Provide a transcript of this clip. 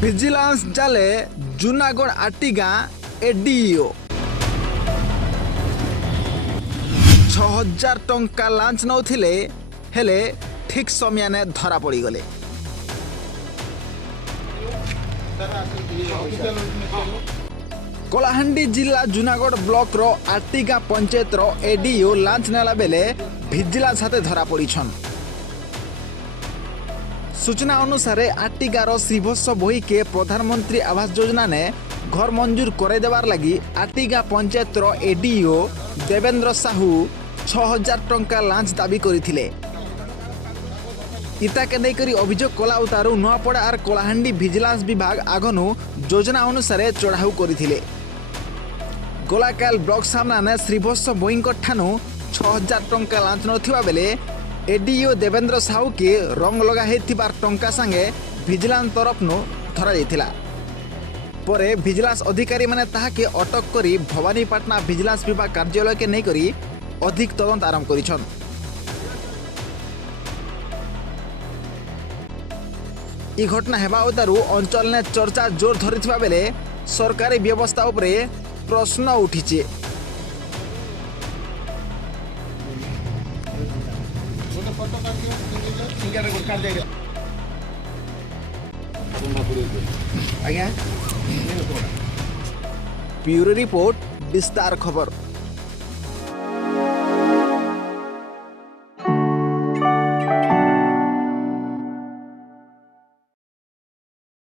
Vigilance जाले Junagadh आटिगा ADO 6000 टंका launch नौथिले हेले ठीक समय ने धरा पड़ी गले। कलाहांडी जिला जुनागढ़ ब्लॉक रो आटिगा पंचायत रो एडीओ लांच नेला बेले विजिलेंस हाथे धरा पड़ी छन। सूचना अनुसार आटिगार श्रीभत्स बही के प्रधानमंत्री आवास योजना ने घर मंजूर करे देवार लगी आटिगा पंचायत रो एडीओ देवेंद्र साहू 6000 टंका लांच दाबी करथिले। इता के नहीं करी अभियोग कला उतारू नुआपड़ा और कलाहांडी विजिलेंस विभाग आगनु योजना अनुसार चढ़ाऊ करथिले। गोलाकाल ब्लॉक सामना श्रीभत्स बही ठानु 6000 टंका लांच नथिबा बेले एडीओ देवेंद्र साहू के रंग लगा हेतिबार टंका संगे विजिलेंस तरफ धरा जाइथिला। परे विजिलेंस अधिकारी माने ताहा के अटक करी भवानीपाटना विजिलेंस विभाग कार्यालय के नहीं करी अधिक तदंत आरंभ करिछन। ई घटना हेबा उतारू अंचल ने चर्चा जोर धरिथिबा बेले सरकारी व्यवस्था उपरे प्रश्न उठिছে। ब्यूरो रिपोर्ट बिस्तार खबर।